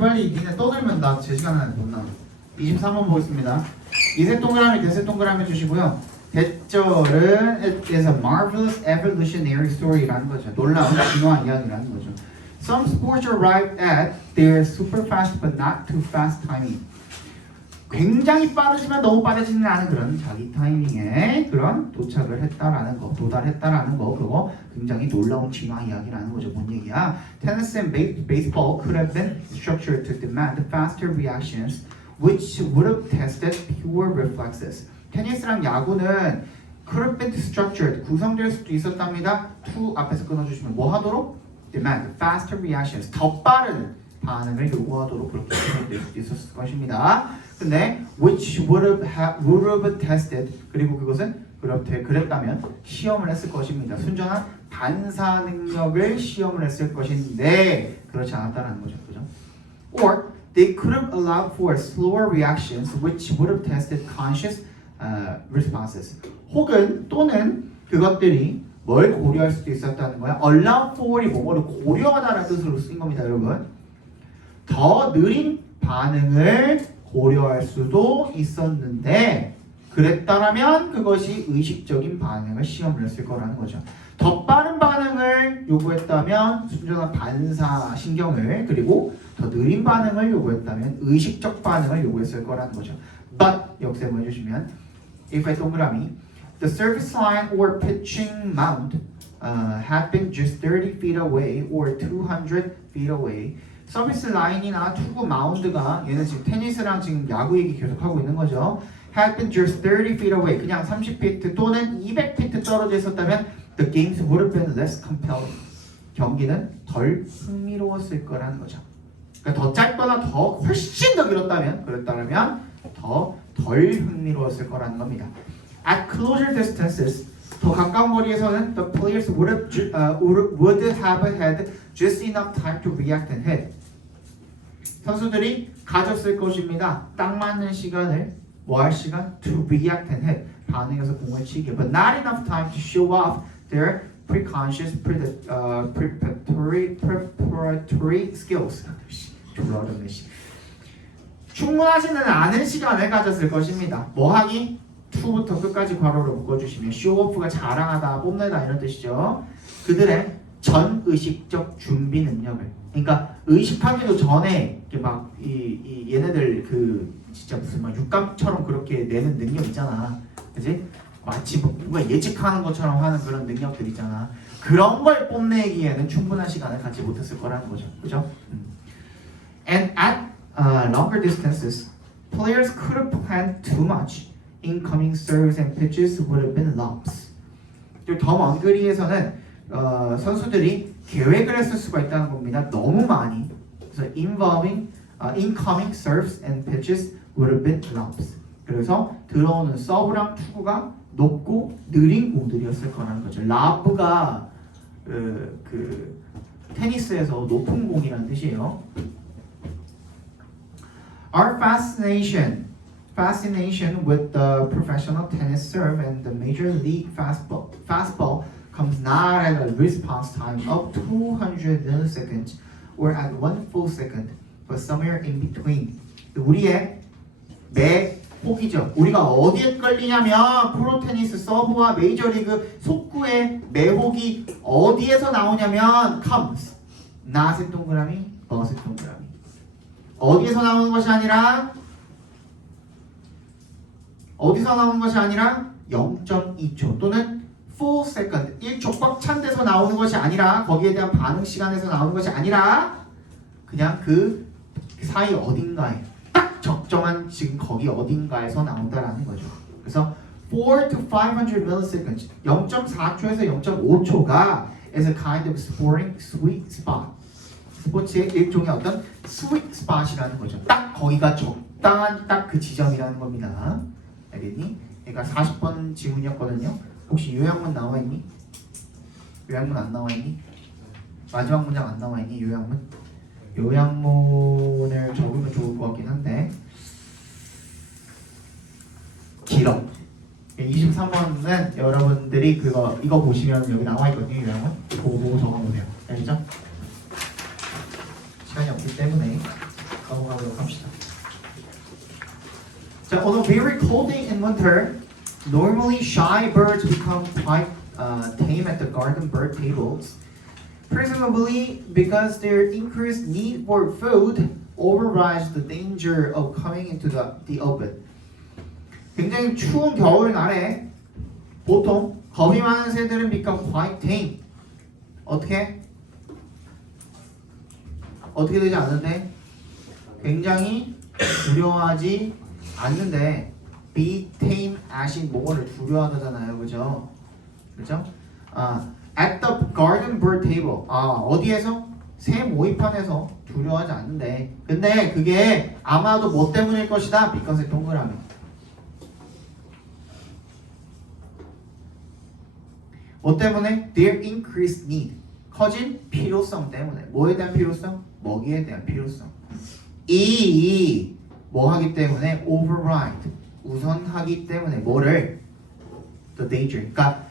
빨리 니네 떠들면 나 제 시간 안에 못 나와. 23번 보겠습니다. 이색 동그라미 대색 동그라미 주시고요. 대절은 it is a marvelous evolutionary story라는 거죠. 놀라운 진화 이야기라는 거죠. Some sports arrived at their super fast but not too fast timing. 굉장히 빠르지만 너무 빠르지는 않은 그런 자기 타이밍에 그런 도착을 했다라는 거, 도달했다라는 거, 그거 굉장히 놀라운 진화 이야기라는 거죠. 뭔 얘기야? Tennis and baseball could have been structured to demand faster reactions, which would have tested pure reflexes. 테니스랑 야구는 could have been structured, 구성될 수도 있었답니다. to 앞에서 끊어주시면 뭐 하도록? demand faster reactions, 더 빠른 반응을 요구하도록 그렇게 구성될 수도 있었을 것입니다. 근데 which would have tested, 그리고 그것은 그랬다면 시험을 했을 것입니다. 순전한 반사 능력을 시험을 했을 것인데 그렇지 않았다는 거죠. 그죠? Or they could have allowed for slower reactions which would have tested conscious responses. 혹은 또는 그것들이 뭘 고려할 수도 있었다는 거야. allow for이 뭐를 고려하다라는 뜻으로 쓰인 겁니다, 여러분. 더 느린 반응을 고려할 수도 있었는데 그랬다라면 그것이 의식적인 반응을 시험을 했을 거라는 거죠. 더 빠른 반응을 요구했다면 순전한 반사 신경을, 그리고 더 느린 반응을 요구했다면 의식적 반응을 요구했을 거라는 거죠. But 역세모 해주시면 if 동그라미 the service line or pitching mound had been just 30 feet away or 200 feet away. 서비스 라인이나 투구 마운드가, 얘는 지금 테니스랑 지금 야구 얘기 계속 하고 있는 거죠. Had been just 30 feet away, 그냥 30피트 또는 200피트 떨어져 있었다면 the games would have been less compelling. 경기는 덜 흥미로웠을 거라는 거죠. 그러니까 더 짧거나 더 훨씬 더 길었다면, 그랬다면 더 덜 흥미로웠을 거라는 겁니다. At closer distances, 더 가까운 거리에서는 the players would have had just enough time to react and hit. 선수들이 가졌을 것입니다. 딱 맞는 시간을, 뭐 할 시간? To react and hit. 반응해서 공을 치기. But not enough time to show off their preconceived preparatory skills. 졸라 어렵네. 충분하지는 않은 시간을 가졌을 것입니다. 뭐 하기? to부터 끝까지 괄호로 묶어주시면 쇼오프가 자랑하다, 뽐내다 이런 뜻이죠. 그들의 전의식적 준비 능력을, 그러니까 의식하기도 전에 이렇게 막 얘네들 그 진짜 무슨 막 육감처럼 그렇게 내는 능력 있잖아, 그지? 마치 뭔가 예측하는 것처럼 하는 그런 능력들 있잖아. 그런 걸 뽐내기에는 충분한 시간을 갖지 못했을 거라는 거죠, 그죠? And at longer distances, players could have planned too much. Incoming serves and pitches would have been lobs. 더 먼 거리에서는 선수들이 계획을 했을 수가 있다는 겁니다. 너무 많이. 그래서 incoming serves and pitches would have been lobs. 그래서 들어오는 서브랑 투구가 높고 느린 공들이었을 거라는 거죠. 라브가 그 테니스에서 높은 공이라는 뜻이에요. Our fascination with the professional tennis serve and the major league fastball comes not at a response time of 200 milliseconds or at 1 full second, but somewhere in between. 우리의 매혹이죠. 우리가 어디에 끌리냐면 프로테니스 서브와 메이저리그 속구의 매혹이 어디에서 나오냐면 comes, not의 동그라미, but의 동그라미. 어디서 나오는 것이 아니라 0.2초 또는 full second, 1초 꽉 찬 데서 나오는 것이 아니라, 거기에 대한 반응 시간에서 나오는 것이 아니라 그냥 그 사이 어딘가에 딱 적정한 지금 거기 어딘가에서 나온다라는 거죠. 그래서 4 to 500 milliseconds, 0.4초에서 0.5초가 is a kind of sporting sweet spot. 스포츠의 일종의 어떤 sweet spot이라는 거죠. 딱 거기가 적당한 딱 그 지점이라는 겁니다. 알겠니? 그러니까 40번 지문이었거든요. 혹시 요약문 나와 있니? 요약문 안 나와 있니? 마지막 문장 안 나와 있니? 요약문? 요약문을 적으면 좋을 것 같긴 한데 길어. 23번은 여러분들이 이거 보시면 여기 나와 있거든요. 요약문 보고 적어보세요. 알겠죠? 시간이 없기 때문에 넘어가도록 합시다. 자, on a very cold day in winter, normally shy birds become quite tame at the garden bird tables. Presumably because their increased need for food overrides the danger of coming into the open. 굉장히 추운 겨울날에 보통 겁이 많은 새들은 become quite tame. 어떻게 되지 않는데? 굉장히 두려워하지 않는데 be tame as이 뭐를 두려워하잖아요, 그죠? 그죠? At the garden bird table. 어디에서? 새 모이판에서 두려워하지 않는데. 근데 그게 아마도 뭐 때문일 것이다. because 동그라미. 뭐 때문에? Their increased need. 커진 필요성 때문에. 뭐에 대한 필요성? 먹이에 대한 필요성. 뭐 하기 때문에? override. 우선하기 때문에 뭐를? the danger. 그러니까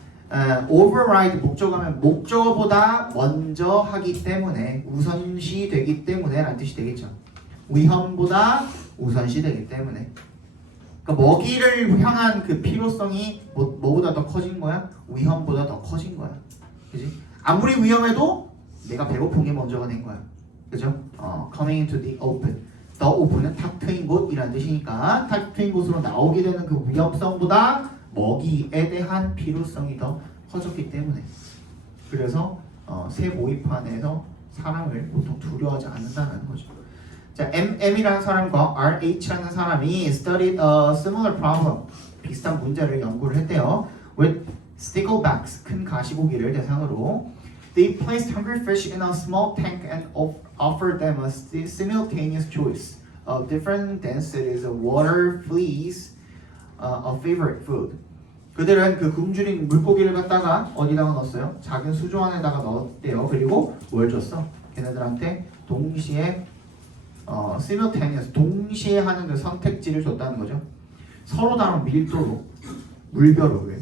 override 목적어면 목적어보다 먼저 하기 때문에 우선시 되기 때문에 라는 뜻이 되겠죠. 위험보다 우선시 되기 때문에. 그러니까 먹이를 향한 그 필요성이 뭐보다 더 커진 거야? 위험보다 더 커진 거야. 그지? 아무리 위험해도 내가 배고픈 게 먼저가 된 거야. 그죠? coming into the open. the open은 탁 트인 곳이라는 뜻이니까 탁 트인 곳으로 나오게 되는 그 위험성보다 먹이에 대한 필요성이 더 커졌기 때문에. 그래서 새 모이판에서 사람을 보통 두려워하지 않는다는 거죠. 자, MM이라는 사람과 RH라는 사람이 studied a similar problem. 비슷한 문제를 연구를 했대요. with sticklebacks, 큰 가시고기를 대상으로. They placed hungry fish in a small tank and offered them a simultaneous choice of different densities of water, fleas, a favorite food. 그들은 그 굶주린 물고기를 갖다가 어디다가 넣었어요? 작은 수조 안에다가 넣었대요. 그리고 뭘 줬어? 걔네들한테 동시에 simultaneous, 동시에 하는 그 선택지를 줬다는 거죠. 서로 다른 밀도로 물벼룩을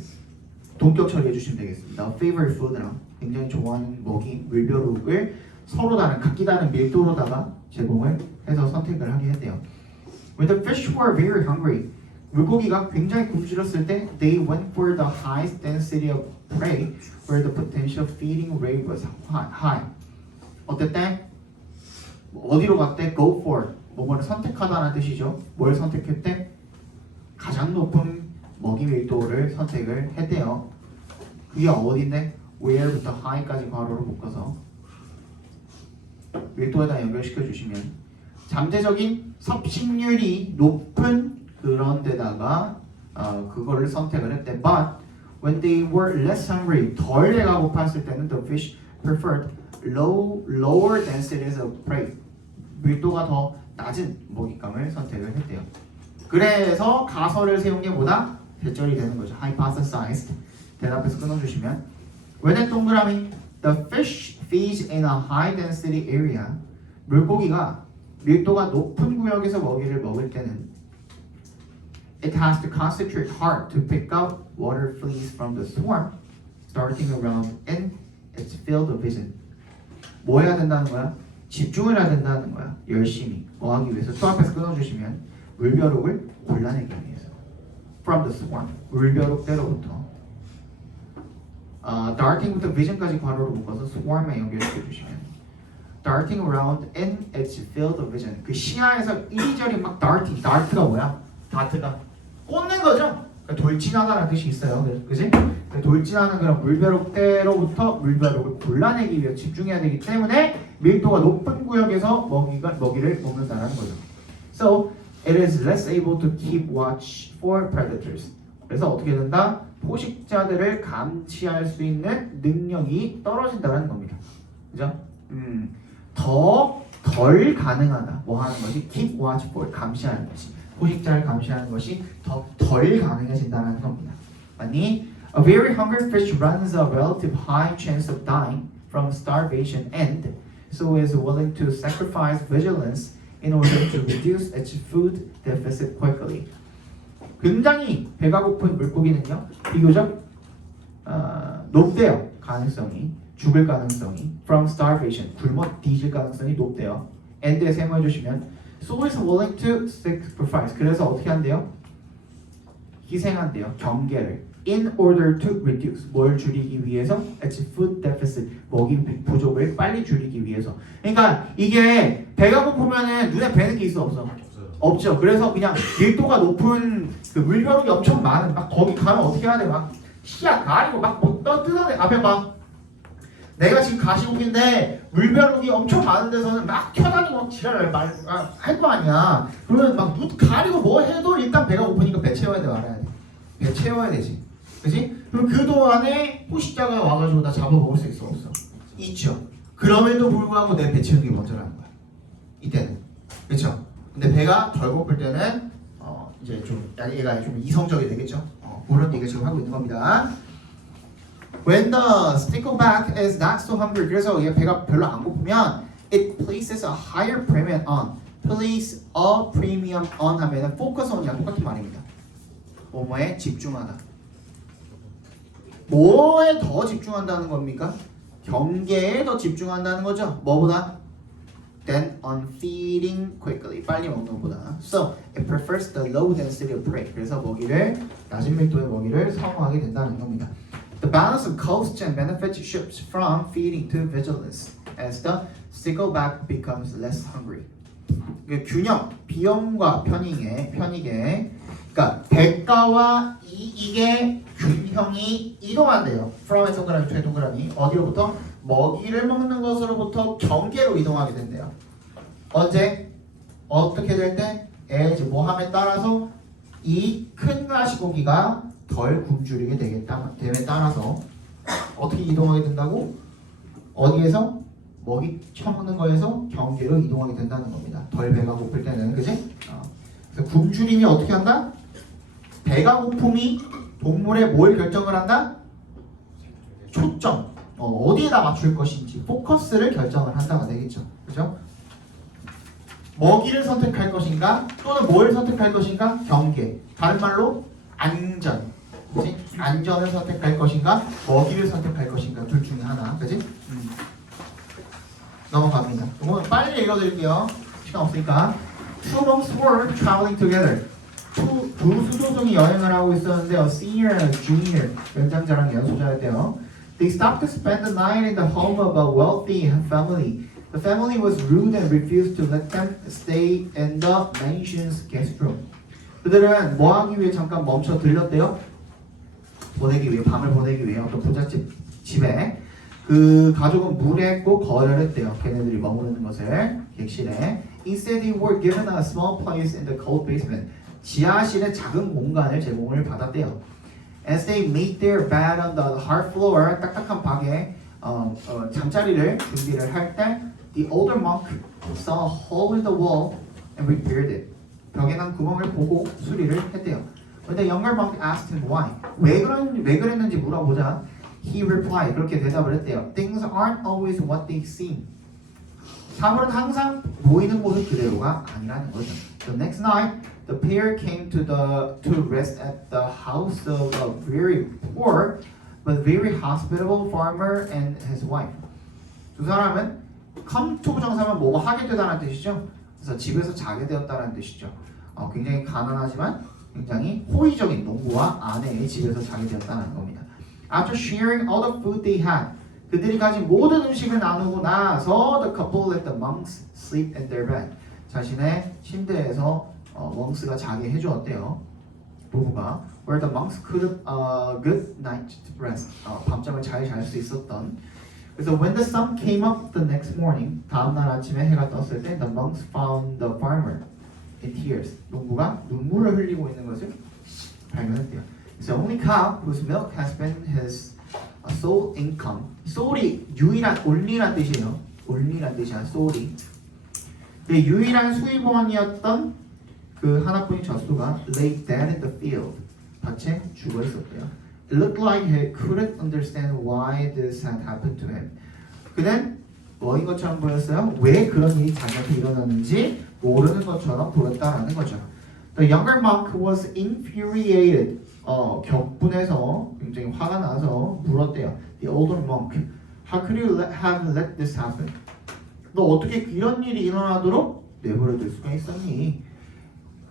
동격 처리해 주시면 되겠습니다. favorite food랑 굉장히 좋아하는 먹이 물벼룩을 서로 다른 각기 다른 밀도로다가 제공을 해서 선택을 하게 했대요. When the fish were very hungry, 물고기가 굉장히 굶주렸을 때 they went for the highest density of prey where the potential feeding rate was high. 어땠대? 어디로 갔대? Go for. 뭐를 선택하다는 뜻이죠. 뭘 선택했대? 가장 높은 먹이 밀도를 선택을 했대요. 그게 어딘데? where부터 high까지 괄호로 묶어서 밀도에다 연결시켜 주시면 잠재적인 섭식률이 높은 그런 데다가 그거를 선택을 했대. But when they were less hungry, 덜 배가 고팠을 때는 the fish preferred lower densities of prey. 밀도가 더 낮은 먹잇감을 선택을 했대요. 그래서 가설을 세운 게 뭐다? 대절이 되는 거죠. hypothesized. 대답해서 끊어주시면 when 동그라미 the fish feeds in a high density area. 물고기가 밀도가 높은 구역에서 먹이를 먹을 때는 it has to concentrate hard to pick up water fleas from the swarm starting around in its field of vision. 뭐 해야 된다는 거야? 집중을 해야 된다는 거야. 열심히 뭐 하기 위해서. 또 앞에서 끊어주시면 물벼룩을 골라내기 위해서. From the swarm. 물벼룩대로부터. darting with the vision까지 괄호로 묶어서 swarm에 연결시켜 주시면 darting around in its field of vision. 그 시야에서 이리저리 막 darting. dart가 뭐야? 다트가 꽂는 거죠. 그러니까 돌진하다라는 뜻이 있어요. 그지? 돌진하는 그런 물벼룩대로부터 물벼룩을 골라내기 위해 집중해야 되기 때문에 밀도가 높은 구역에서 먹이를 먹는다는 거죠. So it is less able to keep watch for predators. 그래서 어떻게 된다? 포식자들을 감시할 수 있는 능력이 떨어진다는 겁니다. 그죠? 덜 가능하다. 뭐 하는 것이? keep watch for, 감시하는 것이. 포식자를 감시하는 것이 덜 가능해진다는 겁니다. 아니, a very hungry fish runs a relative high chance of dying from starvation and so is willing to sacrifice vigilance in order to reduce its food deficit quickly. 굉장히 배가 고픈 물고기는요, 비교적 높대요. 가능성이 죽을 가능성이 from starvation 굶어 뒤질 가능성이 높대요. and에 세모해 주시면 so is willing to sacrifice 그래서 어떻게 한대요? 희생한대요. 경계를 in order to reduce 뭘 줄이기 위해서? its food deficit 먹이 부족을 빨리 줄이기 위해서. 그러니까 이게 배가 고프면은 눈에 뵈는 게 있어 없어? 없죠. 그래서 그냥 밀도가 높은 그 물벼룩이 엄청 많은 막 거기 가면 어떻게 해야 돼? 막 씨앗 가리고 막뭐 뜯어내 앞에 막 내가 지금 가시국인데 물벼룩이 엄청 많은 데서는 막 튀어다니고 막 지랄을 할 거 아니야. 그러면 막 눈 가리고 뭐 해도 일단 배가 고프니까 배 채워야 돼 말아야 돼. 배 채워야 되지. 그치? 그럼 그 동안에 포식자가 와가지고 나 잡아먹을 수 있어 없어? 있죠. 그럼에도 불구하고 내 배 채우는 게 먼저라는 거야. 이때는. 그쵸? 근데 배가 덜 고플 때는 이제 좀 얘가 좀 이성적이 되겠죠. 그런 얘기 지금 하고 있는 겁니다. When the stickleback is not so hungry, 그래서 얘 배가 별로 안 고프면 it places a higher premium on. Place a premium on 하면은 focus on이랑 똑같은 말입니다. 뭐뭐에 집중하다. 뭐에 더 집중한다는 겁니까? 경계에 더 집중한다는 거죠. 뭐보다? Than on feeding quickly. 빨리 먹는 것보다. So it prefers the low density of prey. 그래서 먹이를 낮은 밀도의 먹이를 선호하게 된다는 겁니다. The balance of cost and benefit shifts from feeding to vigilance as the stickleback becomes less hungry. 균형, 비용과 편익에 그러니까 대가와 이익의 균형이 이동한대요. from의 동그라미, to 동그라미 어디로부터? 먹이를 먹는 것으로부터 경계로 이동하게 된대요. 언제? 어떻게 될 때? as 뭐함에 따라서 이 큰 가시고기가 덜 굶주리게 됨에 따라서 어떻게 이동하게 된다고? 어디에서? 먹이 처먹는 거에서 경계로 이동하게 된다는 겁니다. 덜 배가 고플 때는, 그지? 그래서 굶주림이 어떻게 한다? 배가 고픔이 동물의 뭘 결정을 한다? 초점. 어디에다 맞출 것인지 포커스를 결정을 한다가 되겠죠. 그죠? 먹이를 선택할 것인가 또는 뭘 선택할 것인가? 경계. 다른 말로 안전. 그치? 안전을 선택할 것인가? 먹이를 선택할 것인가? 둘 중에 하나. 그지? 넘어갑니다. 이거 빨리 읽어드릴게요. 시간 없으니까. Two monks were traveling together. 두 수도승이 여행을 하고 있었는데 senior and junior 연장자랑 연소자였대요. They stopped to spend the night in the home of a wealthy family. The family was rude and refused to let them stay in the mansion's guest room. 그들은 뭐 하기 위해 잠깐 멈춰 들렸대요? 밤을 보내기 위해 어떤 부잣집 집에 그 가족은 무례했고 거절했대요. 걔네들이 머무르는 것을 객실에. Instead, they were given a small place in the cold basement. 지하실의 작은 공간을 제공을 받았대요. As they made their bed on the hard floor, 딱딱한 벽에 잠자리를 준비를 할 때, the older monk saw a hole in the wall and repaired it. 벽에 난 구멍을 보고 수리를 했대요. When the younger monk asked him why, 왜 그랬는지 물어보자, he replied, 그렇게 대답을 했대요. Things aren't always what they seem. 사물은 항상 보이는 모습 그대로가 아니라는 거죠. The next night, the pair came to rest at the house of a very poor but very hospitable farmer and his wife. 두 사람은 come to 정사면 뭐뭐 하게 되다는 뜻이죠. 그래서 집에서 자게 되었다는 뜻이죠. 굉장히 가난하지만 굉장히 호의적인 농부와 아내의 집에서 자게 되었다는 겁니다. After sharing all the food they had, 그들이 가진 모든 음식을 나누고 나서 the couple let the monks sleep in their bed. 자신의 침대에서 monks가 자게 해주었대요. 부부가 where the monks could have good night rest. 밤잠을 잘 잘 수 있었던. 그래서 when the sun came up the next morning, 다음 날 아침에 해가 떴을 때 the monks found the farmer in tears. 농부가 눈물을 흘리고 있는 것을 발견했대요. It's the only cow whose milk has been his sole income. sole이 유일한 only란 뜻이에요. only란 뜻이야. sole이. 유일한 수입원이었던 그 하나뿐인 젖소가 lay dead in the field. 밭에 죽어 있었대요. It looked like he couldn't understand why this had happened to him. 그는 뭐인 것처럼 보였어요? 왜 그런 일이 자기한테 일어났는지 모르는 것처럼 보였다라는 거죠. The younger monk was infuriated. 격분해서 굉장히 화가 나서 물었대요. The older monk. How could you have let this happen? 너 어떻게 이런 일이 일어나도록 내버려둘 수가 있었니?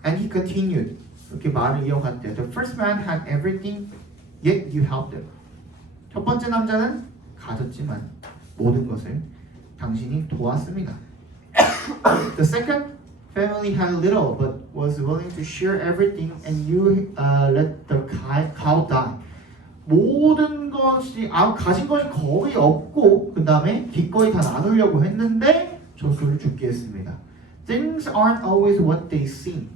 And he continued. 이렇게 말을 이어갔대요. The first man had everything, yet you helped him. 첫 번째 남자는 가졌지만 모든 것을 당신이 도왔습니다. The second family had little, but was willing to share everything, and you let the cow die. 모든 것이 가진 것이 거의 없고 그 다음에 기꺼이 다 나누려고 했는데 젖소를 죽게 했습니다. Things aren't always what they seem.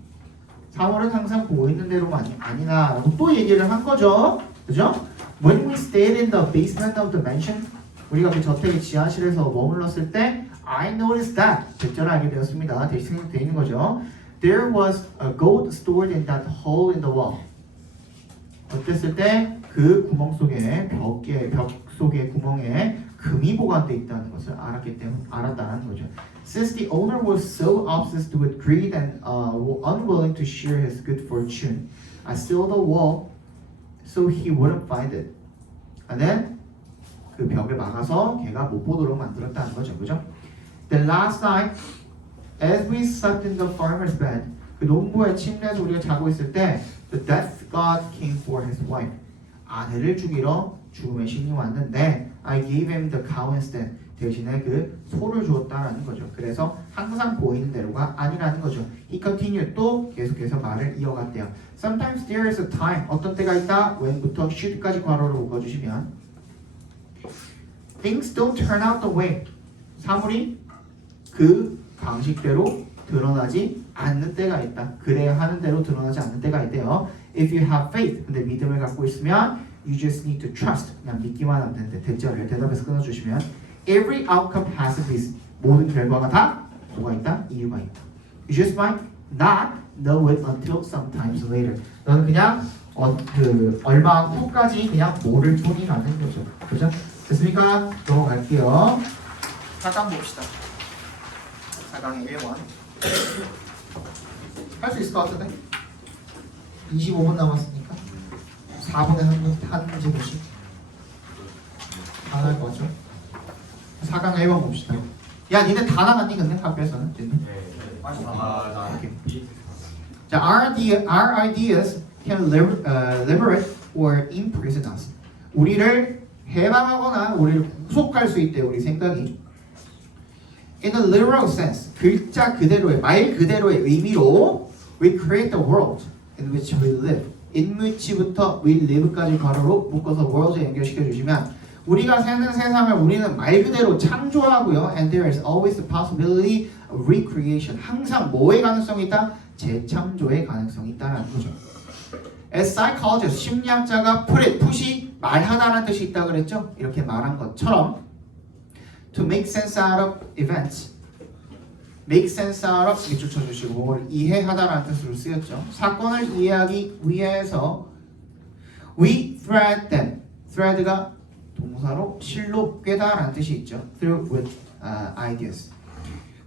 사물은 항상 보이는 대로만이 아니다라고 또 얘기를 한 거죠. 그죠? When we stayed in the basement of the mansion, 우리가 그 저택의 지하실에서 머물렀을 때 I noticed that 대절을 알게 되었습니다. 대신 생각되어 있는 거죠. There was a gold stored in that hole in the wall. 어땠을 때 그 구멍 속에 벽 속의 구멍에 금이 보관되어 있다는 것을 알았다는 거죠. Since the owner was so obsessed with greed and unwilling to share his good fortune, I sealed the wall so he wouldn't find it. And then 그 벽을 막아서 걔가 못 보도록 만들었다는 거죠, 그죠? The last night, as we slept in the farmer's bed, 그 농부의 침대에서 우리가 자고 있을 때, the death god came for his wife. 아내를 죽이러 죽음의 신이 왔는데, I gave him the cow instead. 대신에 그 소를 주었다라는 거죠. 그래서 항상 보이는 대로가 아니라는 거죠. He continued. 또 계속해서 말을 이어갔대요. Sometimes there is a time. 어떤 때가 있다. when부터 should까지 괄호를 묶어주시면 Things don't turn out the way. 사물이 그 방식대로 드러나지 않는 때가 있다. 그래야 하는 대로 드러나지 않는 때가 있대요. If you have faith, 근데 믿음을 갖고 있으면 you just need to trust. 그냥 믿기만 하면 되는데 대절을 대답해서 끊어주시면 Every outcome has a reason. 모든 결과가 다 뭐가 있다? 이유가 있다. You just might not know it until sometimes later. 너는 그냥 얼마 후까지 그냥 모를 뿐이라는 거죠. 그죠? 됐습니까? 넘어갈게요. 4강 봅시다. 4강의 1원. 할 수 있을 것 같은데? 25분 남았으니까 4분에 한 문제씩 가능할 것 같죠? 4강 1번 봅시다. 야, 니네 다 나갔니 근데 학교에서는? 오케이. 자, our ideas can liberate or imprison us. 우리를 해방하거나 우리를 구속할 수 있대. 우리 생각이. In a literal sense, 글자 그대로의 말 그대로의 의미로 we create the world in which we live. in which부터 we live까지 괄호로 묶어서 world에 연결시켜 주시면 우리가 사는 세상을 우리는 말 그대로 창조하고요. And there is always the possibility of recreation. 항상 뭐의 가능성이 있다? 재창조의 가능성이 있다는 거죠. As psychologist, 심리학자가 put이 말하다라는 뜻이 있다 그랬죠? 이렇게 말한 것처럼 to make sense out of events. make sense out of 밑줄 쳐주시고 뭘 이해하다라는 뜻으로 쓰였죠. 사건을 이해하기 위해서 we thread them. thread가 동사로 실로 꿰다라는 뜻이 있죠. through with ideas.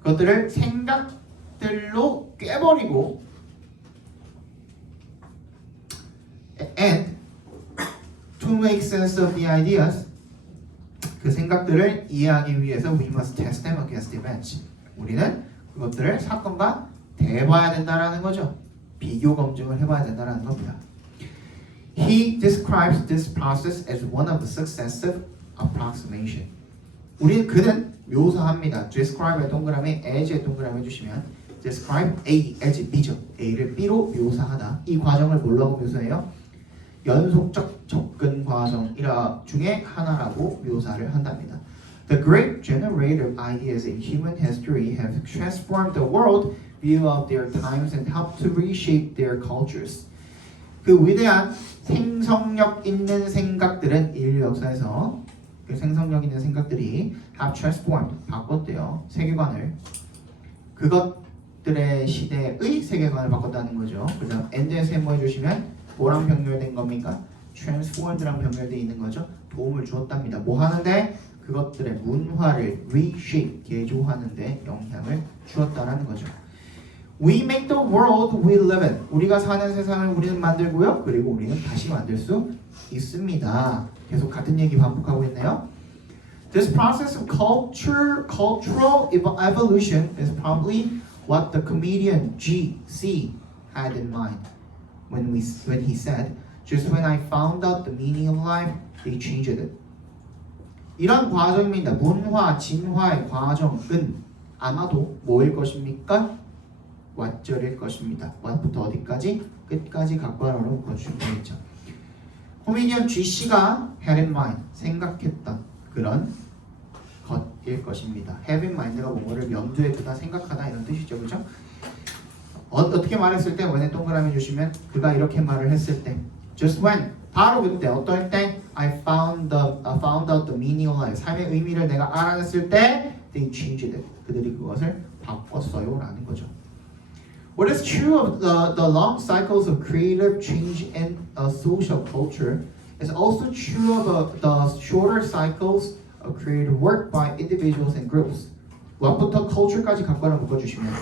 그것들을 생각들로 꿰버리고 and to make sense of the ideas. 그 생각들을 이해하기 위해서 we must test them against events. 우리는 그것들을 사건과 대봐야 된다라는 거죠. 비교 검증을 해봐야 된다라는 겁니다. He describes this process as one of the successive approximation. 그는 묘사합니다. describe의 동그라미, as의 동그라미 해주시면 describe A as B죠. A를 B로 묘사하다. 이 과정을 뭐라고 묘사해요? 연속적 접근 과정 중에 하나라고 묘사를 한답니다. The great generator of ideas in human history have transformed the world view of their times and helped to reshape their cultures. 그 위대한 생성력 있는 생각들은 인류 역사에서 그 생성력 있는 생각들이 have transformed 바꿨대요. 세계관을 그것들의 시대의 세계관을 바꿨다는 거죠. 그다음 end에 세모해 주시면 뭐랑 병렬된 겁니까? transformed랑 병렬되어 있는 거죠. 도움을 주었답니다. 뭐 하는데? 그것들의 문화를 reshape, 개조하는데 영향을 주었다라는 거죠. We make the world we live in. 우리가 사는 세상을 우리는 만들고요. 그리고 우리는 다시 만들 수 있습니다. 계속 같은 얘기 반복하고 있네요. This process of cultural evolution is probably what the comedian G.C. had in mind when he said, "Just when I found out the meaning of life, they changed it." 이런 과정입니다. 문화, 진화의 과정은 아마도 뭐일 것입니까? 왓절일 것입니다. what부터 어디까지? 끝까지 각괄어로 묶어주시면 되겠죠. 코미디언 G씨가 had in mind, 생각했던 그런 것일 것입니다. have in mind가 뭐를 염두에 두다, 생각하다 이런 뜻이죠. 그죠? 어떻게 말했을 때 when에 동그라미 주시면 그가 이렇게 말을 했을 때 just when, 바로 그때, 어떨 때 I found out the meaning of life, 삶의 의미를 내가 알아냈을 때 they changed it, 그들이 그것을 바꿨어요 라는 거죠. What is true of the long cycles of creative change in a social culture is also true of the shorter cycles of creative work by individuals and groups. what부터 culture까지 각각을 묶어주시면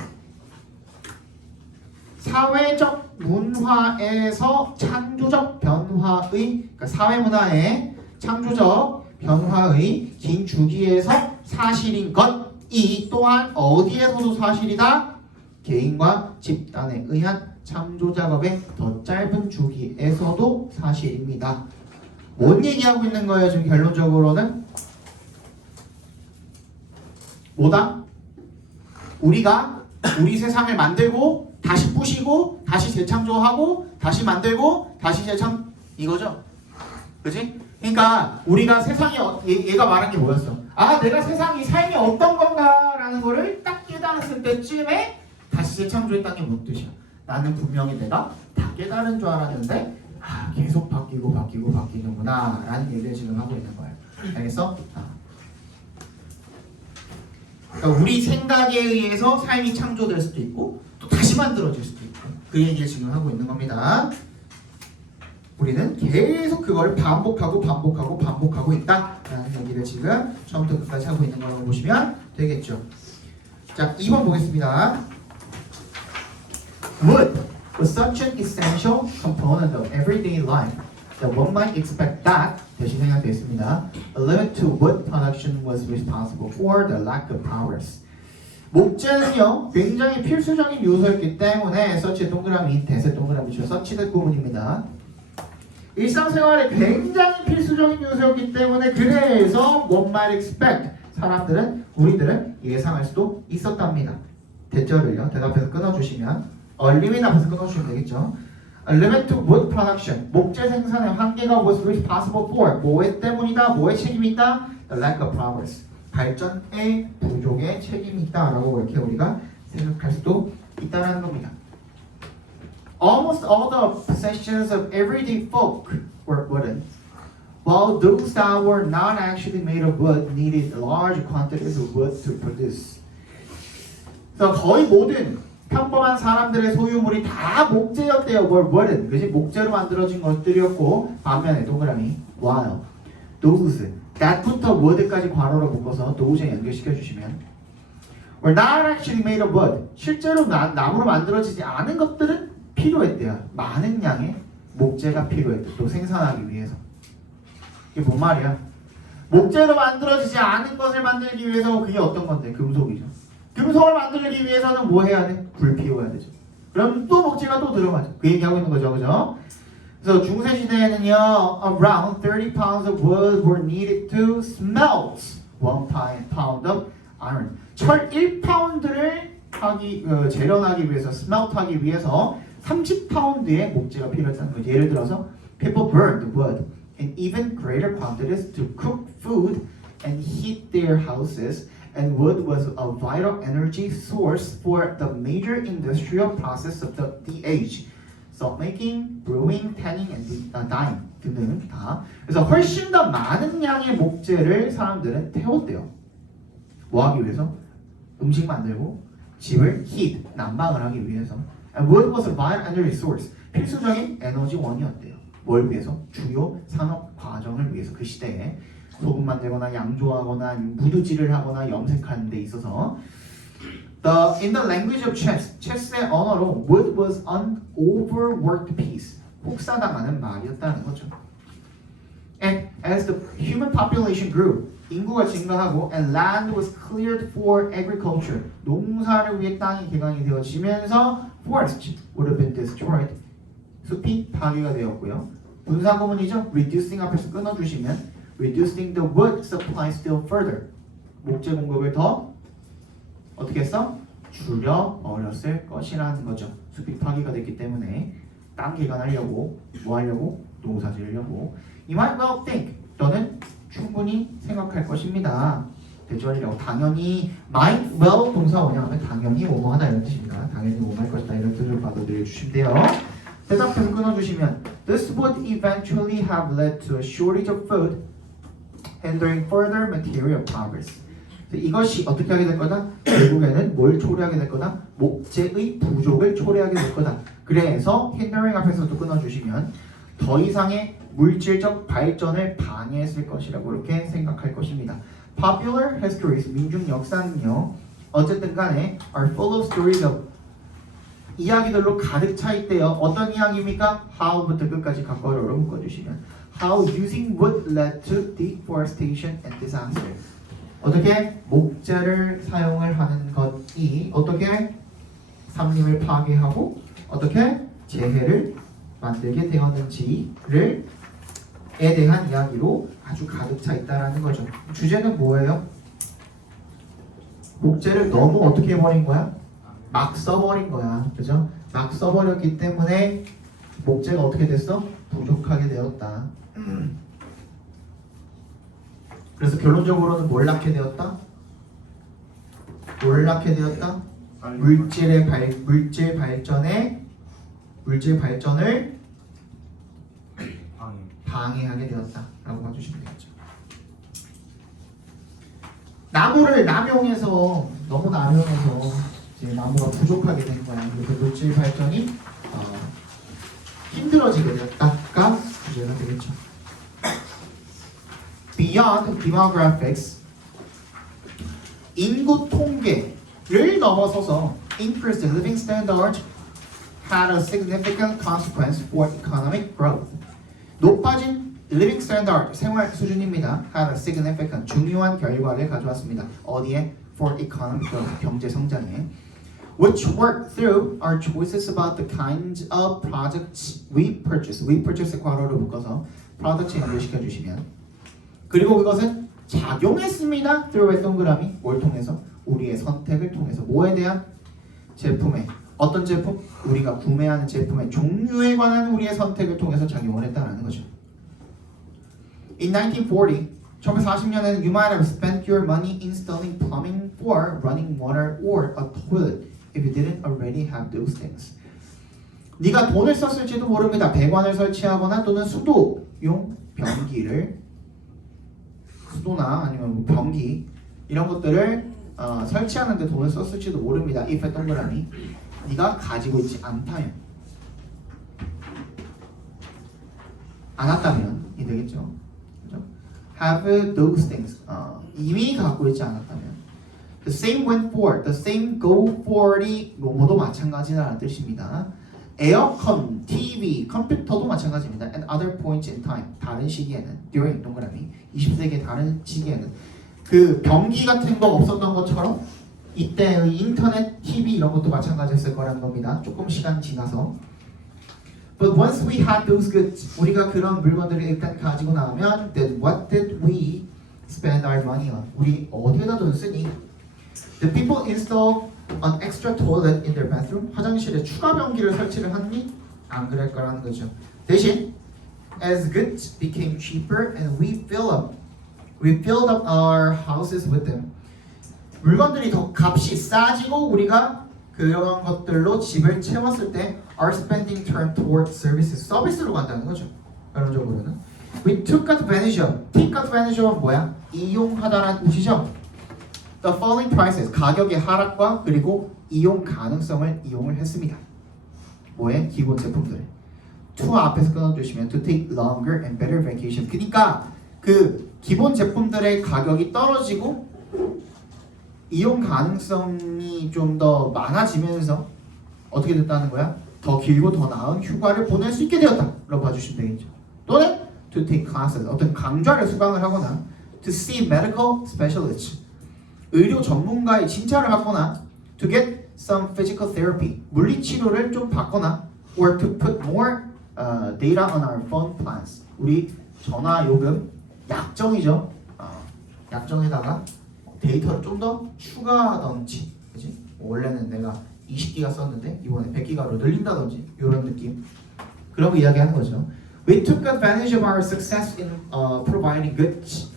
사회적 문화에서 창조적 변화의, 그러니까 사회 문화의 창조적 변화의 긴 주기에서 사실인 것이 또한 어디에서도 사실이다? 개인과 집단에 의한 창조 작업의 더 짧은 주기에서도 사실입니다. 뭔 얘기하고 있는 거예요? 지금 결론적으로는 뭐다? 우리가 우리 세상을 만들고 다시 부시고 다시 재창조하고 다시 만들고 다시 재창, 이거죠? 그지? 그러니까 우리가 세상이 얘가 말한 게 뭐였어? 아, 내가 세상이 삶이 어떤 건가라는 거를 딱 깨달았을 때쯤에 다시 재창조했다는 게 뭔 뜻이야? 나는 분명히 내가 다 깨달은 줄 알았는데 계속 바뀌는구나 라는 얘기를 지금 하고 있는 거예요. 알겠어? 그러니까 우리 생각에 의해서 삶이 창조될 수도 있고 또 다시 만들어질 수도 있고 그 얘기를 지금 하고 있는 겁니다. 우리는 계속 그걸 반복하고 있다라는 얘기를 지금 처음부터 끝까지 하고 있는 거라고 보시면 되겠죠. 자, 2번 보겠습니다. Wood was such an essential component of everyday life that one might expect that 대신 생각되어 있습니다. A limit to wood production was responsible for the lack of progress. 목재는요 굉장히 필수적인 요소였기 때문에 서치 동그라미, 대세 동그라미죠. 서치드 구문입니다. 일상생활에 굉장히 필수적인 요소였기 때문에 그래서 one might expect 우리들은 예상할 수도 있었답니다. 대절을요 대답해서 끊어주시면 limit 앞에서 끊어주시면 되겠죠. A limit to wood production, 목재 생산의 한계가 was responsible for, 뭐의 때문이다, 뭐의 책임이 있다? The lack of progress, 발전의 부족의 책임이 있다라고 이렇게 우리가 생각할 수도 있다는 겁니다. Almost all the possessions of everyday folk were wooden, while those that were not actually made of wood needed large quantities of wood to produce. 그래서 거의 모든 평범한 사람들의 소유물이 다 목재였대요. wooden, 그지? 목재로 만들어진 것들이었고 반면에 동그라미 while those, that부터 word까지 괄호로 묶어서 those에 연결시켜 주시면 were not actually made of wood, 실제로 나무로 만들어지지 않은 것들은 필요했대요. 많은 양의 목재가 필요했대. 또 생산하기 위해서. 이게 뭔 말이야? 목재로 만들어지지 않은 것을 만들기 위해서 그게 어떤 건데? 금속이죠. 금속을 만들기 위해서는 뭐 해야 돼? 불 피워야 되죠. 그럼 또 목재가 또 들어가죠. 그 얘기하고 있는 거죠. 그죠? 그래서 중세 시대에는요, around 30 pounds of wood were needed to smelt 1 pound of iron. 철 1파운드를 재련하기 위해서, 스멜트하기 위해서 30파운드의 목재가 필요했다는 거죠. 예를 들어서 people burned wood in even greater quantities to cook food and heat their houses, and wood was a vital energy source for the major industrial process of the age. Salt making, brewing, tanning, and dyeing 등등 다. 그래서 훨씬 더 많은 양의 목재를 사람들은 태웠대요. 뭐 하기 위해서? 음식 만들고 집을 heat, 난방을 하기 위해서. And wood was a vital energy source. 필수적인 에너지원이었대요. 뭘 위해서? 주요 산업 과정을 위해서. 그 시대에 소금 만들거나 양조하거나 무드질을 하거나 염색하는 데 있어서. In the language of chess, 체스의 언어로 wood was an overworked piece. 혹사당하는 말이었다는 거죠. And as the human population grew, 인구가 증가하고 and land was cleared for agriculture. 농사를 위해 땅이 개간이 되어지면서 forests would have been destroyed. 숲이 파괴가 되었고요. 분사구문이죠. reducing 앞에서 끊어주시면 reducing the wood supply still further. 목재 공급을 더 어떻게 했어? 줄여 버렸을 것이라는 거죠. 숲이 파괴가 됐기 때문에 땅 개간하려고 뭐 하려고? 농사 지으려고. You might well think 너는 충분히 생각할 것입니다. 대조하려고 당연히 might well 동사 뭐냐면 당연히 뭐뭐 하다 이런 뜻입니다. 당연히 뭐뭐 할 것이다 이런 뜻을 받아들여 주시면 돼요. 대답해서 끊어주시면 This would eventually have led to a shortage of food, hindering further material progress. 이것이 어떻게 하게 될 거다? 결국에는 뭘 초래하게 될 거다? 목재의 부족을 초래하게 될 거다. 그래서 hindering 앞에서도 끊어주시면 더 이상의 물질적 발전을 방해했을 것이라고 이렇게 생각할 것입니다. Popular histories, 민중 역사는요. 어쨌든 간에 are full of stories of 이야기들로 가득 차 있대요. 어떤 이야기입니까? How부터 끝까지 각과로 묶어주시면 How using wood led to deforestation and disaster. 어떻게 목재를 사용을 하는 것이 어떻게 산림을 파괴하고 어떻게 재해를 만들게 되었는지를 에 대한 이야기로 아주 가득 차 있다라는 거죠. 주제는 뭐예요? 목재를 너무 어떻게 해버린 거야? 막 써버린 거야. 그죠? 막 써버렸기 때문에 목재가 어떻게 됐어? 부족하게 되었다. 그래서 결론적으로는 뭘 낳게 되었다? 뭘 낳게 되었다? 물질 발전을 방해하게 되었다라고 봐주시면 되겠죠. 나무를 남용해서 너무 남용해서 이제 나무가 부족하게 된 거야. 그래서 물질 발전이 힘들어지게 되었다가 주제가 되겠죠. Beyond demographics, 인구 통계를 넘어서서 increased living standard had a significant consequence for economic growth. 높아진 living standard, 생활 수준입니다. had a significant, 중요한 결과를 가져왔습니다. 어디에? For economic growth, 경제 성장에. Which work through our choices about the kinds of projects we purchase. We purchase의 괄호를 묶어서 product에 연결시켜 주시면 그리고 그것은 작용했습니다. through의 동그라미 뭘 통해서? 우리의 선택을 통해서 뭐에 대한? 제품에 어떤 제품? 우리가 구매하는 제품의 종류에 관한 우리의 선택을 통해서 작용을 했다는 거죠. In 1940, 1940년에는 you might have spent your money installing plumbing for running water or a toilet if you didn't already have those things. 네가 돈을 썼을지도 모릅니다. 배관을 설치하거나 또는 수도용 변기를 수도나 아니면 변기 이런 것들을 설치하는 데 돈을 썼을지도 모릅니다. if의 동그라미 네가 가지고 있지 않다면 않았다면이 되겠죠. 그죠? Have those things 이미 갖고 있지 않았다면 The same went for the same go for이 뭐뭐도 마찬가지라는 뜻입니다. 에어컨, TV, 컴퓨터도 마찬가지입니다. And other points in time 다른 시기에는 during 동그라미 20세기 다른 시기에는 그 변기 같은 거 없었던 것처럼 이때의 인터넷, TV 이런 것도 마찬가지였을 거라는 겁니다. 조금 시간 지나서. But once we had those goods, 우리가 그런 물건들을 일단 가지고 나면 then what did we spend our money on? 우리 어디에다 돈 쓰니? The people install an extra toilet in their bathroom. 화장실에 추가 변기를 설치를 하니? 안 그럴 거라는 거죠. 대신 as goods became cheaper and we filled up our houses with them. 물건들이 더 값이 싸지고 우리가 그런 것들로 집을 채웠을 때 our spending turned toward services. 서비스로 간다는 거죠. 결론적으로는 we took advantage of. take advantage of 뭐야? 이용하다라는 뜻이죠. The falling prices. 가격의 하락과 그리고 이용 가능성을 이용을 했습니다. 뭐에? 기본 제품들. to 앞에서 끊어주시면 to take longer and better vacation. 그러니까 그 기본 제품들의 가격이 떨어지고 이용 가능성이 좀 더 많아지면서 어떻게 됐다는 거야? 더 길고 더 나은 휴가를 보낼 수 있게 되었다 라고 봐주시면 되겠죠. 또는 to take classes, 어떤 강좌를 수강을 하거나 to see medical specialists. 의료 전문가의 진찰을 받거나 to get some physical therapy. 물리 치료를 좀 받거나 or to put more data on our phone plans. 우리 전화 요금 약정이죠. 약정에다가 데이터를 좀 더 추가하던지, 그지? 원래는 내가 20기가 썼는데 이번에 100기가로 늘린다든지 이런 느낌. 그런 거 이야기하는 거죠. We took advantage of our success in providing goods.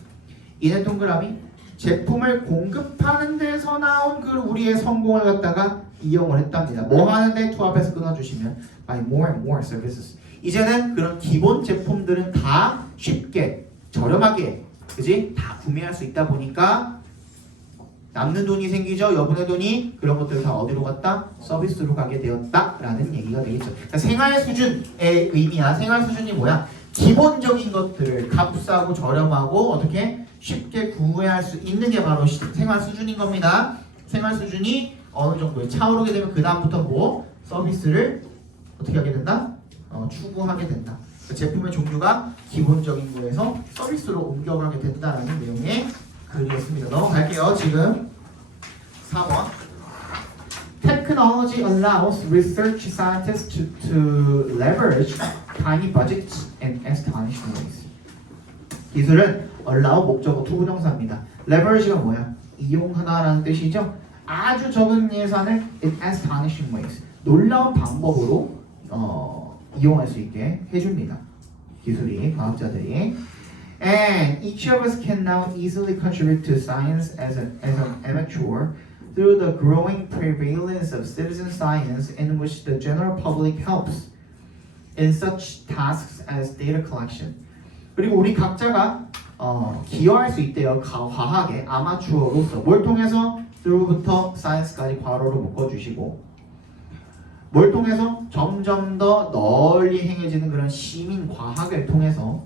이네 동그라미 제품을 공급하는 데서 나온 그 우리의 성공을 갖다가 이용을 했답니다. 뭐 하는데 to 앞에서 끊어주시면 by more and more services. 이제는 그런 기본 제품들은 다 쉽게 저렴하게, 그지? 다 구매할 수 있다 보니까 남는 돈이 생기죠. 여분의 돈이 그런 것들을 다 어디로 갔다? 서비스로 가게 되었다라는 얘기가 되겠죠. 그러니까 생활 수준의 의미야. 생활 수준이 뭐야? 기본적인 것들을 값싸고 저렴하고 어떻게 쉽게 구매할 수 있는 게 바로 생활 수준인 겁니다. 생활 수준이 어느 정도에 차오르게 되면 그 다음부터 뭐 서비스를 어떻게 하게 된다? 추구하게 된다. 그러니까 제품의 종류가 기본적인 거에서 서비스로 옮겨가게 된다라는 내용의 글이었습니다. 넘어갈게요. 지금 4번. Technology allows research scientists to leverage tiny budgets in astonishing ways. 기술은 allow 목적어 투부정사입니다. leverage가 뭐야? 이용하다라는 뜻이죠. 아주 적은 예산을 in astonishing ways. 놀라운 방법으로 이용할 수 있게 해줍니다. 기술이, 과학자들이. And each of us can now easily contribute to science as an amateur through the growing prevalence of citizen science in which the general public helps in such tasks as data collection. 그리고 우리 각자가 기여할 수 있대요. 과학에 아마추어로서 뭘 통해서 through부터 science까지 괄호로 묶어주시고 뭘 통해서 점점 더 널리 행해지는 그런 시민 과학을 통해서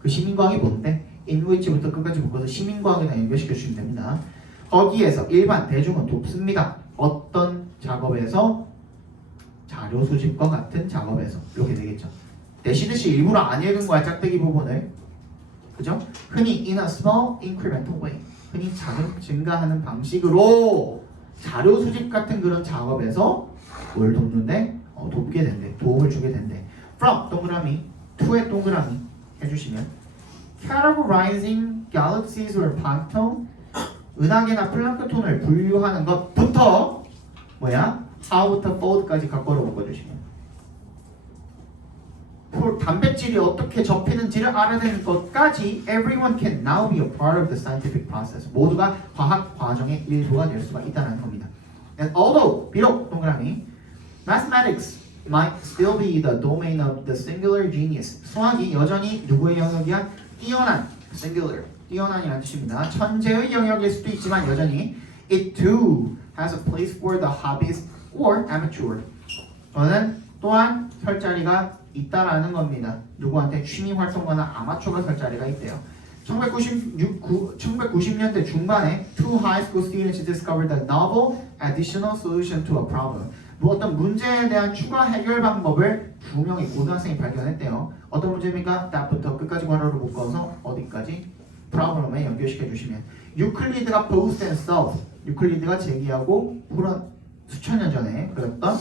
그 시민과학이 뭔데? in which부터 끝까지 묶어서 시민과학에다 연결시켜 주시면 됩니다. 거기에서 일반 대중은 돕습니다. 어떤 작업에서? 자료 수집과 같은 작업에서 이렇게 되겠죠. 대시듯이 일부러 안 읽은 거야. 짝대기 부분을. 그죠? 흔히 in a small incremental way. 흔히 작은 증가하는 방식으로 자료 수집 같은 그런 작업에서 뭘 돕는데? 돕게 된대. 도움을 주게 된대. from 동그라미 to의 동그라미 해주시면 categorizing galaxies or plankton 은하계나 플랑크톤을 분류하는 것부터 뭐야? how부터 forward까지 각거로 묶어주시면 단백질이 어떻게 접히는지를 알아내는 것까지 everyone can now be a part of the scientific process. 모두가 과학 과정의 일부가 될 수가 있다는 겁니다. And although 비록 동그라미 mathematics might still be the domain of the singular genius. 수학이 여전히 누구의 영역이야? 뛰어난 singular. 뛰어난이라는 뜻입니다. 천재의 영역일 수도 있지만 여전히 it too has a place for the hobbyist or amateur. 저는 또한 설 자리가 있다라는 겁니다. 누구한테 취미 활동가나 아마추어가 설 자리가 있대요. 1990년대 중반에 two high school students discovered a novel additional solution to a problem. 뭐 어떤 문제에 대한 추가 해결 방법을 두 명의 고등학생이 발견했대요. 어떤 문제입니까? that부터 끝까지 괄호로 묶어서 어디까지? problem에 연결시켜 주시면 유클리드가 proposed and solved. 유클리드가 제기하고 풀은 수천 년 전에 그렸던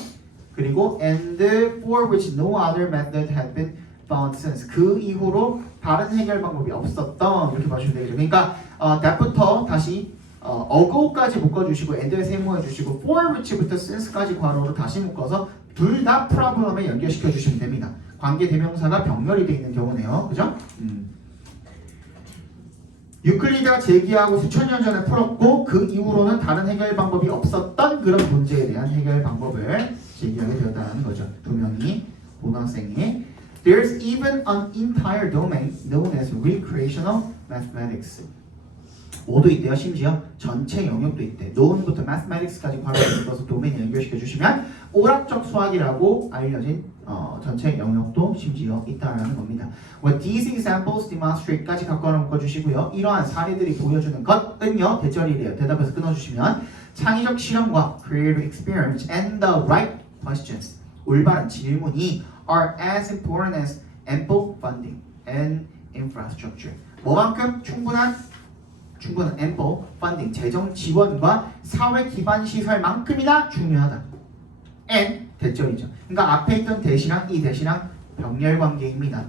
그리고 and for which no other method had been found since. 그 이후로 다른 해결 방법이 없었던 이렇게 봐주시면 되겠죠. 그러니까 that부터 다시 ago까지 묶어주시고 and에 세모해주시고 for which부터 since까지 괄호로 다시 묶어서 둘 다 problem에 연결시켜 주시면 됩니다. 관계 대명사가 병렬이 되어 있는 경우네요. 그죠? 유클리드가 제기하고 수천 년 전에 풀었고 그 이후로는 다른 해결 방법이 없었던 그런 문제에 대한 해결 방법을 제기하게 되었다는 거죠. 두 명이 고등학생이 There's even an entire domain known as recreational mathematics. 뭐도 있대요. 심지어 전체 영역도 있대. known부터 mathematics까지 괄호를 묶어서 도메인 연결시켜 주시면 오락적 수학이라고 알려진 전체 영역도 심지어 있다라는 겁니다. What these examples demonstrate까지 갖고 묶어 주시고요. 이러한 사례들이 보여주는 것은요. 대절이래요. 대답해서 끊어주시면 창의적 실험과 creative experience and the right questions 올바른 질문이 are as important as ample funding and infrastructure. 뭐만큼 충분한 충분한 ample funding 재정 지원과 사회 기반 시설만큼이나 중요하다. and 대절이죠. 그러니까 앞에 있던 대시랑 이 대시랑 병렬 관계입니다.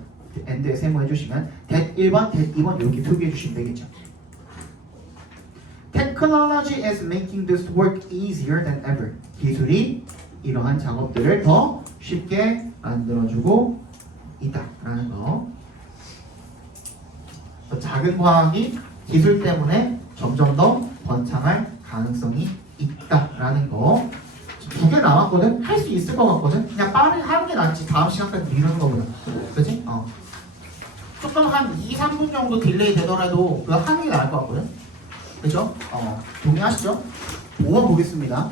and에 세모해 주시면 that 1번, that 2번 이렇게 표기해 주시면 되겠죠. Technology is making this work easier than ever. 기술이 이러한 작업들을 더 쉽게 만들어주고 있다라는 거. 작은 과학이 기술 때문에 점점 더 번창할 가능성이 있다라는 거. 두 개 남았거든? 할 수 있을 것 같거든? 그냥 빠르게 하는 게 낫지 다음 시간까지 미루는 거보다. 그치? 조금 한 2, 3분 정도 딜레이 되더라도 그거 하는 게 나을 것 같거든? 그죠? 동의하시죠? 5번 보겠습니다.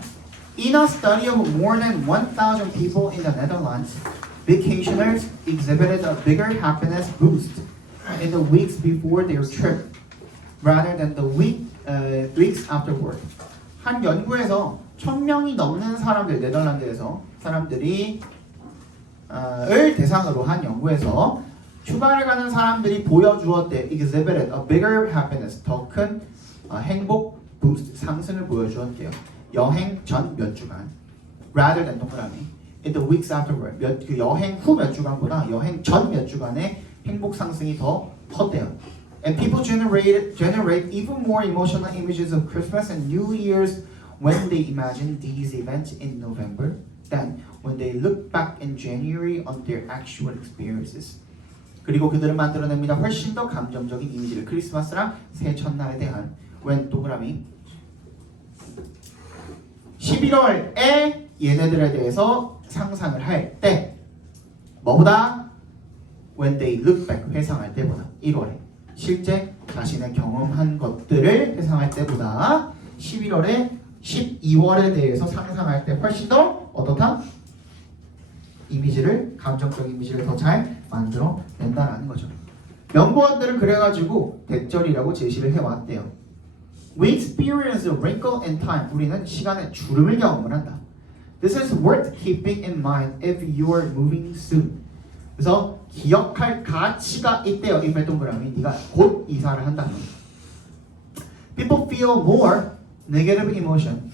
In a study of more than 1,000 people in the Netherlands, vacationers exhibited a bigger happiness boost in the weeks before their trip rather than the weeks afterward. 한 연구에서 1,000명이 넘는 사람들, 네덜란드에서 사람들이 을 대상으로 한 연구에서 휴가를 가는 사람들이 보여주었대. exhibited a bigger happiness, 더 큰 행복 부스트 상승을 보여주었대요. 여행 전 몇 주간 rather than 동그라미 in the weeks afterward 그 여행 후 몇 주간보다 여행 전 몇 주간의 행복 상승이 더 컸대요. And people generate even more emotional images of Christmas and New Year's when they imagine these events in November than when they look back in January on their actual experiences. 그리고 그들은 만들어냅니다. 훨씬 더 감정적인 이미지를 크리스마스랑 새해 첫날에 대한 when 동그라미 11월에 얘네들에 대해서 상상을 할 때 뭐보다 when they look back 회상할 때보다 1월에 실제 자신의 경험한 것들을 회상할 때보다 12월에 대해서 상상할 때 훨씬 더 어떻다? 이미지를 감정적 이미지를 더 잘 만들어 낸다라는 거죠. 연구원들은 그래가지고 대절이라고 제시를 해왔대요. We experience a wrinkle in time. 우리는 시간의 주름을 경험을 한다. This is worth keeping in mind if you are moving soon. 그래서 기억할 가치가 있대요. if 동그라미 네가 곧 이사를 한다면. People feel more negative emotion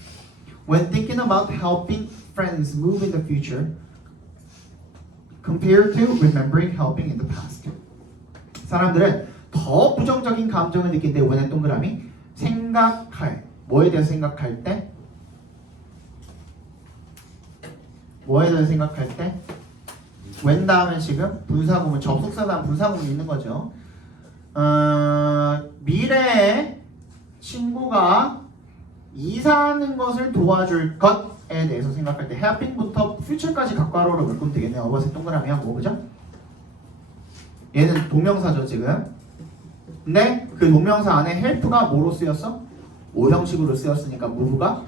when thinking about helping friends move in the future compared to remembering helping in the past. 사람들은 더 부정적인 감정을 느낀대. when 동그라미 생각할 뭐에 대해서 생각할 때 when 다음에 지금 분사구문 접속사 다음 분사구문이 있는 거죠. 미래에 친구가 이사하는 것을 도와줄 것에 대해서 생각할 때 helping부터 future까지 각괄호로 묶으면 되겠네요. 어버스 동그라미 하고 그죠? 얘는 동명사죠 지금. 근데 그 동명사 안에 help가 뭐로 쓰였어? 오형식으로 쓰였으니까 move가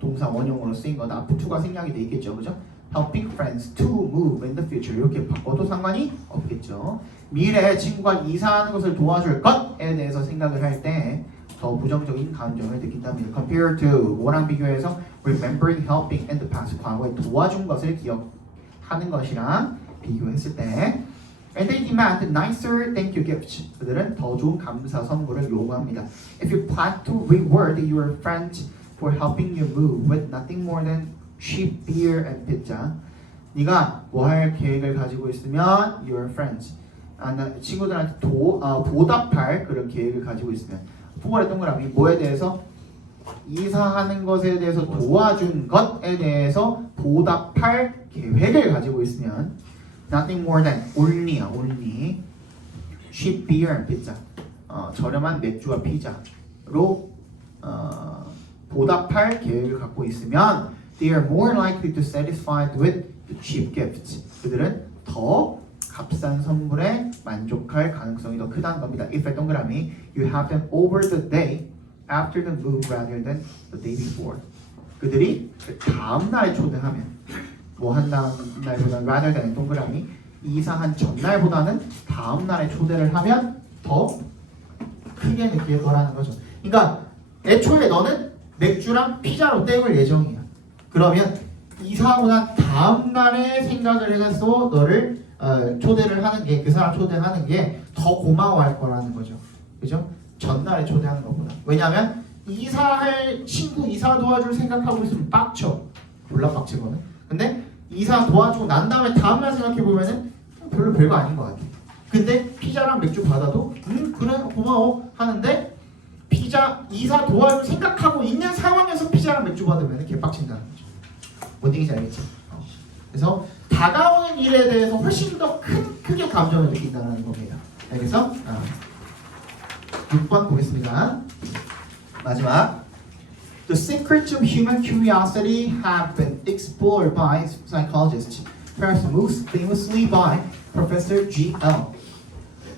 동사 원형으로 쓰인 거다. 앞에 to가 생략이 돼 있겠죠, 그죠? Helping friends to move in the future 이렇게 바꿔도 상관이 없겠죠. 미래에 친구가 이사하는 것을 도와줄 것에 대해서 생각을 할 때 더 부정적인 감정을 느낀답니다. Compared to 뭐랑 비교해서 remembering helping in the past 과거에 도와준 것을 기억하는 것이랑 비교했을 때 And they demand nicer thank you gifts. 그들은 더 좋은 감사 선물을 요구합니다. If you plan to reward your friends for helping you move with nothing more than cheap beer and pizza. 네가 뭐 할 계획을 가지고 있으면 your friends 친구들한테 보답할 그런 계획을 가지고 있으면 포괄의 동그라미 뭐에 대해서 이사하는 것에 대해서 도와준 것에 대해서 보답할 계획을 가지고 있으면 nothing more than only cheap beer and pizza 저렴한 맥주와 피자로 보답할 계획을 갖고 있으면 they are more likely to satisfied with the cheap gifts. 그들은 더 값싼 선물에 만족할 가능성이 더 크다는 겁니다. If 동그라미 you have them over the day after the move rather than the day before. 그들이 그 다음 날에 초대하면 뭐 한 다음 날보다는 rather than 동그라미 이사한 전날보다는 다음 날에 초대를 하면 더 크게 느낄 거라는 거죠. 그러니까 애초에 너는 맥주랑 피자로 때울 예정이야. 그러면 이사하고 난 다음 날에 생각을 해서 너를 초대를 하는 게 그 사람 초대하는 게 더 고마워할 거라는 거죠. 그죠? 전날에 초대하는 것보다. 왜냐하면 이사할 친구 이사 도와줄 생각하고 있으면 빡쳐. 몰라 빡치거든. 근데 이사 도와주고 난 다음에 다음날 생각해보면은 별로 별거 아닌 것 같아. 근데 피자랑 맥주 받아도 그래 고마워 하는데 피자 이사 도와줄 생각하고 있는 상황에서 피자랑 맥주 받으면 개빡친다는 거죠. 뭔 얘기인지 알겠지? 그래서 다가오는 일에 대해서 훨씬 더 크게 감정을 느낀다는 겁니다. 알겠어? 6번 보겠습니다. 마지막. The secrets of human curiosity have been explored by psychologists, perhaps most famously by Professor G.L.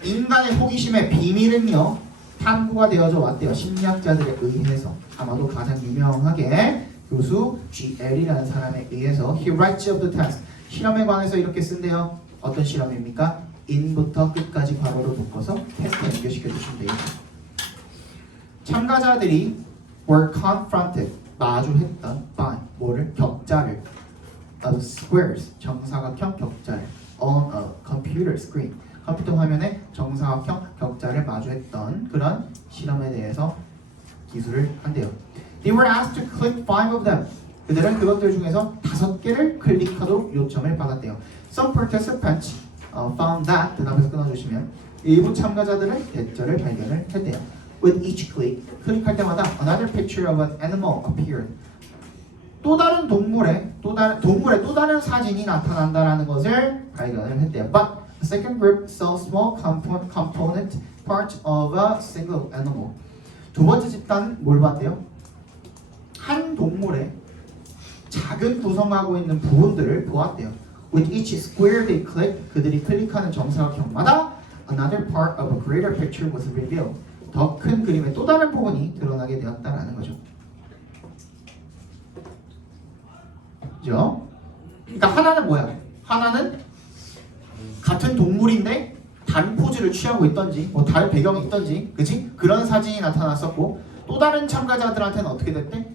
인간의 호기심의 비밀은요 탐구가 되어져 왔대요. 심리학자들에 의해서. 아마도 가장 유명하게 교수 G.L이라는 사람에 의해서 He writes of the test. 실험에 관해서 이렇게 쓴대요. 어떤 실험입니까? 인부터 끝까지 괄호를 묶어서 테스트에 연결시켜 주시면 돼요. 참가자들이 were confronted, 마주했던 by 뭐를? 격자를 of squares, 정사각형 격자를 on a computer screen, 컴퓨터 화면에 정사각형 격자를 마주했던 그런 실험에 대해서 기술을 한대요. They were asked to click 5 of them. 그들은 그것들 중에서 5개를 클릭하도록 요청을 받았대요. Some participants found that, 그 다음에서 끊어주시면 일부 참가자들은 대절을 발견을 했대요. With each click, 클릭할 때마다 another picture of an animal appeared. 또 다른 동물의 또 다른 사진이 나타난다라는 것을 발견을 했대요. But the second group saw small component part of a single animal. 두 번째 집단은 뭘 봤대요? 한 동물의 작은 구성하고 있는 부분들을 보았대요. With each square they clicked, 그들이 클릭하는 정사각형마다 another part of a greater picture was revealed. 더 큰 그림의 또 다른 부분이 드러나게 되었다라는 거죠. 그죠? 그러니까 하나는 뭐야? 하나는 같은 동물인데 다른 포즈를 취하고 있던지 뭐 다른 배경이 있던지 그치? 그런 사진이 나타났었고 또 다른 참가자들한테는 어떻게 됐대?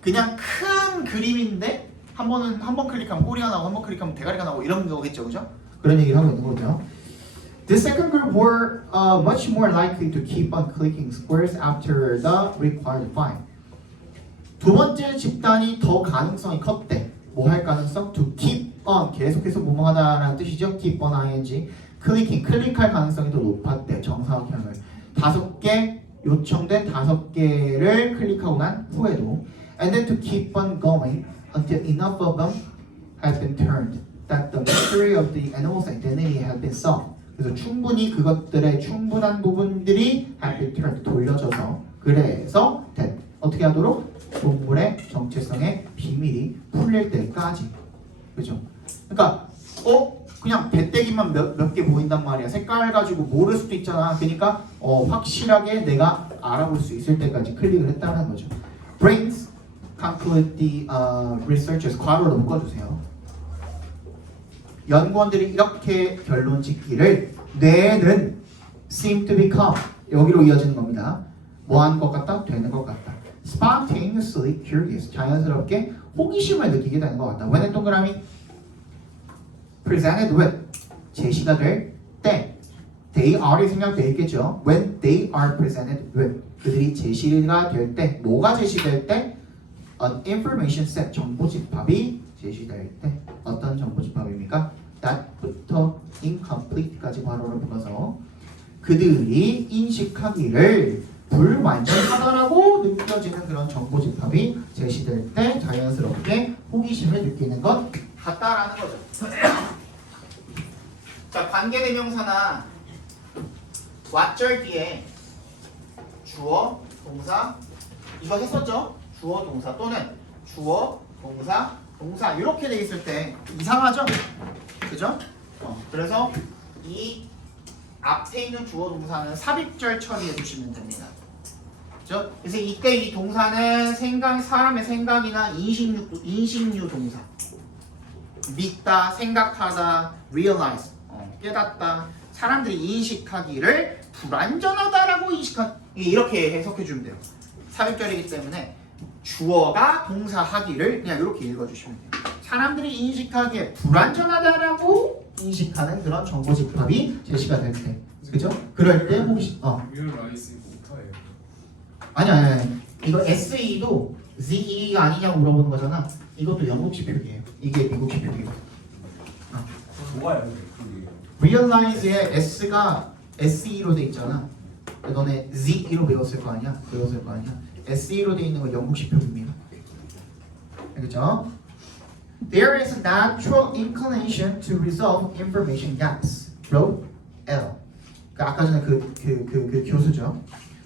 그냥 큰 그림인데 한 번 클릭하면 꼬리가 나오고 한 번 클릭하면 대가리가 나오고 이런 거겠죠, 그죠? 그런 얘기를 하고 있는 거죠. The second group were much more likely to keep on clicking squares after the required 5. 두 번째 집단이 더 가능성이 컸대. 뭐 할 가능성? To keep on, 계속해서 뭐뭐하다라는 뜻이죠. Keep on ing, 클릭할 가능성이 더 높았대. 정사각형을 5개 요청된 5개를 클릭하고 난 후에도 and then to keep on going until enough of them had been turned that the mystery of the animal's identity had been solved. 그래서 충분히 그것들의 충분한 부분들이 had been turned, 돌려져서 그래서 that 어떻게 하도록? 동물의 정체성의 비밀이 풀릴 때까지. 그죠? 그러니까 그냥 배때기만 몇 개 보인단 말이야. 색깔 가지고 모를 수도 있잖아. 그러니까 확실하게 내가 알아볼 수 있을 때까지 클릭을 했다는 거죠. Brings conclude the researchers. 괄호로 묶어주세요. 연구원들이 이렇게 결론 짓기를 뇌는 seem to become 여기로 이어지는 겁니다. 뭐 하는 것 같다? 되는 것 같다. Spontaneously curious. 자연스럽게 호기심을 느끼게 되는 것 같다. When의 동그라미 presented with 제시가 될 때 they are이 생략되어 있겠죠. When they are presented with 그들이 제시가 될 때 뭐가 제시될 때 an information set 정보 집합이 제시될 때 어떤 정보 집합입니까? that부터 incomplete까지 괄호를 묶어서 그들이 인식하기를 불완전하다라고 느껴지는 그런 정보 집합이 제시될 때 자연스럽게 호기심을 느끼는 것 같다라는 거죠. 자, 관계대명사나 왓절 뒤에 주어, 동사 이거 했었죠? 주어, 동사 또는 주어, 동사, 동사 이렇게 돼 있을 때 이상하죠? 그죠? 그래서 이 앞에 있는 주어 동사는 삽입절 처리해 주시면 됩니다. 그죠? 그래서 이때 이 동사는 사람의 생각이나 인식류 동사. 믿다, 생각하다, realize, 깨닫다. 사람들이 인식하기를 불완전하다라고 이렇게 해석해 주면 돼요. 삽입절이기 때문에 주어가 동사 하기를 그냥 이렇게 읽어주시면 돼요. 사람들이 인식하기에 불완전하다라고 인식하는 그런 정보 집합이 제시가 될 때, 그죠? 그럴 때 혹시 realize 못하다. 데이터예요. 아니. 이거 SE도 ZE가 아니냐고 물어보는 거잖아. 이것도 영국식 표기예요. 이게 미국식 표기예요. 뭐가요? 그게? Realize의 S가 SE로 돼 있잖아. 너네 ZE로 배웠을 거 아니야? SE로 돼 있는 건 영국식 표기입니다. 알겠죠? There is a natural inclination to resolve information gaps. wrote L. 아까 전에 그 교수죠.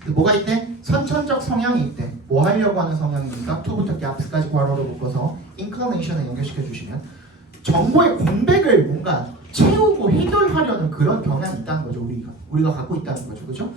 뭐가 있대? 선천적 성향이 있대. 뭐 하려고 하는 성향이니까 to부터 gaps까지 괄호로 묶어서 inclination을 연결시켜 주시면 정보의 공백을 뭔가 채우고 해결하려는 그런 경향이 있다는 거죠. 우리가 갖고 있다는 거죠. 그렇죠?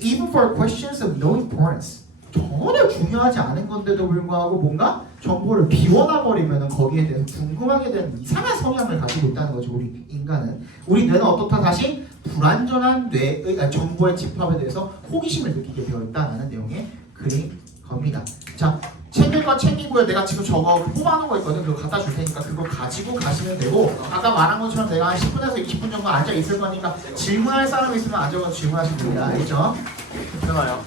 Even for questions of no importance. 전혀 중요하지 않은 건데도 불구하고 뭔가 정보를 비워놔버리면 거기에 대해서 궁금하게 되는 이상한 성향을 가지고 있다는 거죠. 우리 인간은. 우리 뇌는 어떻다? 다시 불완전한 뇌의 정보의 집합에 대해서 호기심을 느끼게 되어 있다는 내용의 글인 겁니다. 자, 챙길 거 챙기고요. 내가 지금 저거 뽑아놓은 거 있거든. 그거 갖다 줄 테니까 그거 가지고 가시면 되고, 아까 말한 것처럼 내가 한 10분에서 20분 정도 앉아 있을 거니까 질문할 사람 있으면 앉아서 질문하시면 됩니다. 알겠죠? 괜찮아요.